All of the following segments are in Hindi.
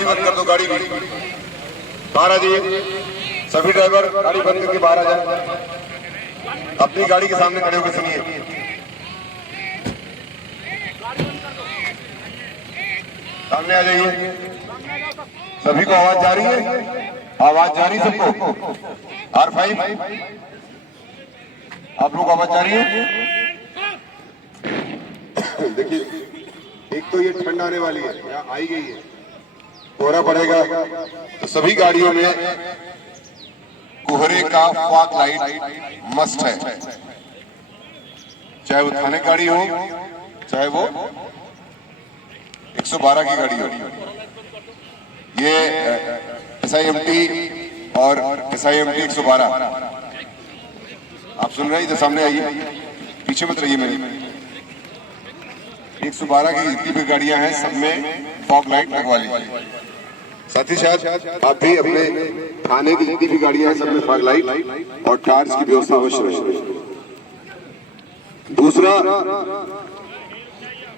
गाड़ी बंद कर दो, गाड़ी बाहर आ जाइए। सभी ड्राइवर गाड़ी बंद करके बाहर आ जाए, अपनी गाड़ी के सामने खड़े होकर सुनिए। सामने आ जाइए। सभी को आवाज जा रही है? आवाज जा रही सबको? R5 आप लोग आवाज जा रही है? देखिए, एक तो ये ठंड आने वाली है, यहाँ आई गई है, कोहरा पड़ेगा, तो सभी गाड़ियों में कोहरे का फॉग लाइट मस्ट है, चाहे वो थाने गाड़ी हो, चाहे वो 112 की गाड़ी हो। ये SIMT और SIMT 112 आप सुन रहे हैं? इधर सामने आइए, पीछे मत रहिए मेरी। 112 की जितनी भी गाड़ियां हैं सब में फॉग लाइट लगवा लीजिए। साथ ही साथ आप भी अपने थाने की जितनी भी गाड़ियां हैं सब में फॉग लाइट और टार्च की व्यवस्था अवश्य रहे। दूसरा,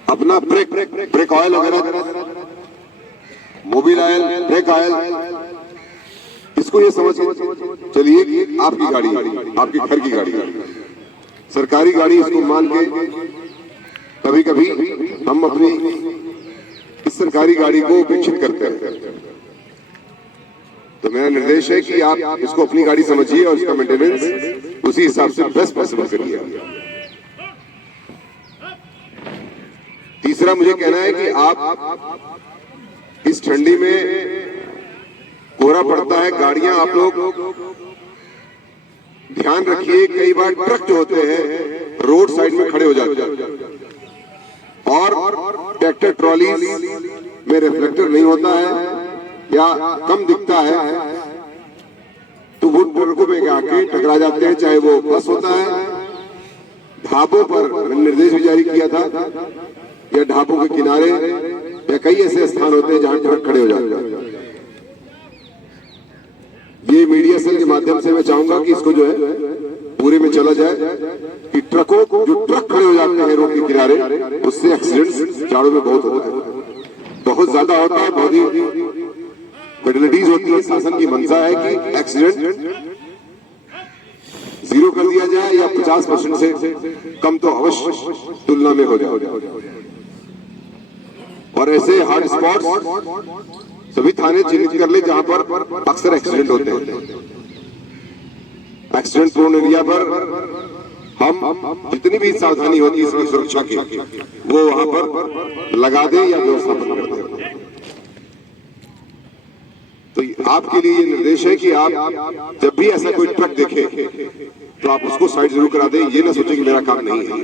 अपना ब्रेक ऑयल वगैरह, मोबिल ऑयल, ब्रेक ऑयल, इसको ये समझ चलिए कि आपकी गाड़ी, आपके घर की गाड़ी, सरकारी गाड़ी, इसको मान के कभी कभी हम अपनी इस सरकारी गाड़ी को उपेक्षित करते हैं। तो मेरा निर्देश है कि आप इसको अपनी गाड़ी समझिए और इसका मेंटेनेंस उसी हिसाब से बेस्ट पॉसिबल करिए। तीसरा, मुझे कहना है कि आप इस ठंडी में कोहरा पड़ता है, गाड़ियां आप लोग ध्यान रखिए, कई बार ट्रक जो होते हैं रोड साइड में खड़े हो जाते हैं और ट्रैक्टर ट्रॉली में रिफ्लेक्टर नहीं होता है या कम दिखता है, तो वो ट्रकों में आके टकरा जाते हैं, चाहे वो बस होता है, ढाबों पर मैंने निर्देश भी जारी किया था, या ढाबों के किनारे, या कई ऐसे स्थान होते हैं जहां ट्रक खड़े हो जाते हैं। ये मीडिया सेल के माध्यम से मैं चाहूंगा कि इसको जो है पूरे में चला जाए कि ट्रकों को, जो ट्रक खड़े हो जाते हैं रोड के किनारे, उससे एक्सीडेंट जाड़ों में बहुत होता है, बहुत ज्यादा होता है, बहुत ही फेटलिटीज होती है। शासन की मंशा है कि एक्सीडेंट जीरो कर दिया जाए या 50% से कम तो अवश्य तुलना में हो जाए। और ऐसे हॉट स्पॉट्स सभी थाने चिन्हित कर ले जहां पर अक्सर एक्सीडेंट होते हैं। एक्सीडेंट प्रोन एरिया पर हम जितनी भी सावधानी होती है इसकी सुरक्षा की, वो वहां पर लगा दें या व्यवस्थापन कर दें। तो आपके लिए ये निर्देश है कि आप जब भी ऐसा कोई ट्रक देखें तो आप उसको साइड जरूर करा दें। ये ना सोचें कि मेरा काम नहीं है,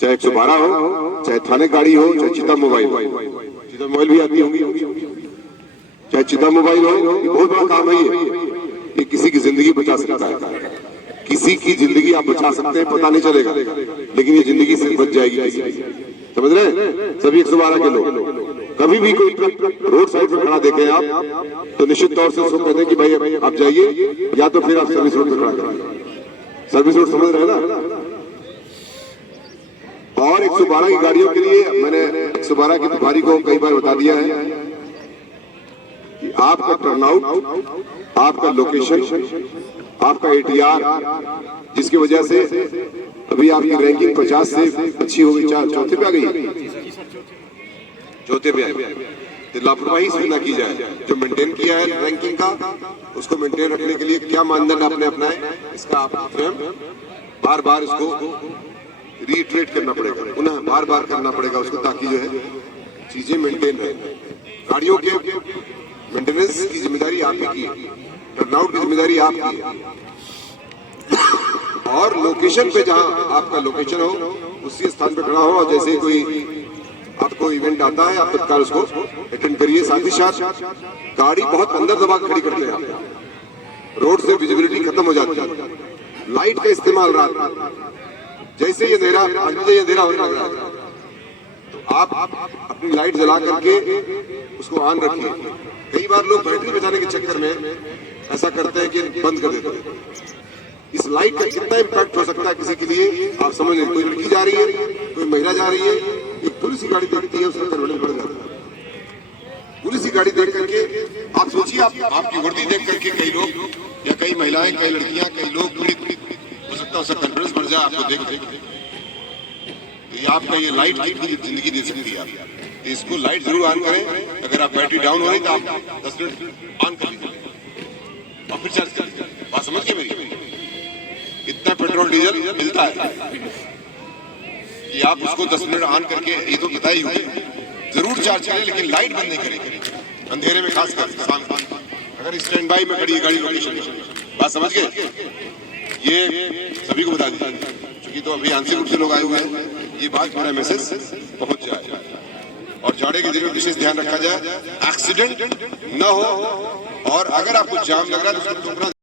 चाहे 112 हो, चाहे थाने गाड़ी हो, चाहे चिता मोबाइल हो, चिता मोबाइल भी आती होंगी, चाहे चिता मोबाइल हो, ये बहुत बड़ा काम है। ये किसी की जिंदगी बचा सकता है, किसी की जिंदगी आप बचा सकते हैं, पता नहीं चलेगा, लेकिन ये जिंदगी से बच जाएगी किसी की। समझ रहे हैं सभी 112 के लोग? कभी भी कोई ट्रक रोड साइड पर खड़ा देखें आप, तो निश्चित तौर से उसको कहते हैं कि भाई आप जाइए, या तो फिर आप सर्विस रोड पर खड़ा करें। सर्विस रोड समझ रहे हैं ना? और 112 की गाड़ियों के लिए मैंने 112 की प्रभारी को कई बार बता दिया है कि आपका टर्नआउट, आपका लोकेशन, आपका ATR, जिसकी वजह से अभी आपकी रैंकिंग 50 से अच्छी हो गई, चौथे पे आ गई, चौथे पे आई। तो लापरवाही इसमें ना की जाए। जो मेंटेन किया है रैंकिंग का, उसको मेंटेन रखने के लिए क्या मानदंड आपने अपनाए, इसका आप स्वयं बार बार इसको रीट्रेट करना पड़ेगा, पुनः बार बार करना पड़ेगा उसको, ताकि जो है चीजें मेंटेन रहे। गाड़ियों के मेंटेनेंस की जिम्मेदारी आप ही की है, टर्नआउट की जिम्मेदारी आपकी है, और लोकेशन पे जहां आपका लोकेशन हो उसी स्थान पे खड़ा हो, और जैसे कोई आपको इवेंट आता है आप तत्काल उसको अटेंड करिए। साथ ही साथ गाड़ी बहुत अंदर दबा कर खड़ी करते हैं आप, रोड से विजिबिलिटी खत्म हो जाती है। लाइट का इस्तेमाल रात, जैसे ये अंधेरा, 5 बजे अंधेरा होने लग रहा है, तो आप अपनी लाइट जला करके उसको ऑन रखिए। कई बार लोग बैटरी बचाने के चक्कर में ऐसा करते हैं कि बंद कर देते हैं। इस लाइट का कितना इम्पैक्ट हो सकता है किसी के लिए आप समझ लें। कोई लड़की जा रही है, कोई महिला जा रही है, एक पुलिस की गाड़ी देखती है, उसका करवट बढ़ जाता है। पुलिस की गाड़ी देख करके आप सोचिए, आप आपकी वर्दी देख करके कई लोग या कई महिलाएं, कई लड़कियां, कई लोग पीड़ित हो सकता है, उसका कॉन्फिडेंस बढ़ जाए आपको देख देख। ये आपका ये लाइट कितनी जिंदगी दे सकती है आप। इसको लाइट जरूर ऑन करें। अगर आप बैटरी डाउन हो रही तो आप 10 मिनट ऑन कर लीजिए और फिर चार्ज कर लीजिए। बात समझ गए मेरी? इतना पेट्रोल डीजल मिलता है कि आप उसको 10 मिनट ऑन करके, ये तो बताई होगी, जरूर चार्ज करें, लेकिन लाइट बंद नहीं करें अंधेरे में, खासकर शाम को अगर स्टैंड बाई में खड़ी है गाड़ी लोकेशन में। बात समझ गए? ये सभी को बता दीजिए, क्योंकि तो अभी आंशिक रूप से लोग आए हुए हैं, ये बात मेरा मैसेज पहुंच जाए। और जाड़े के दिन में विशेष ध्यान रखा जाए, एक्सीडेंट न हो, और अगर आपको जाम लग रहा है तो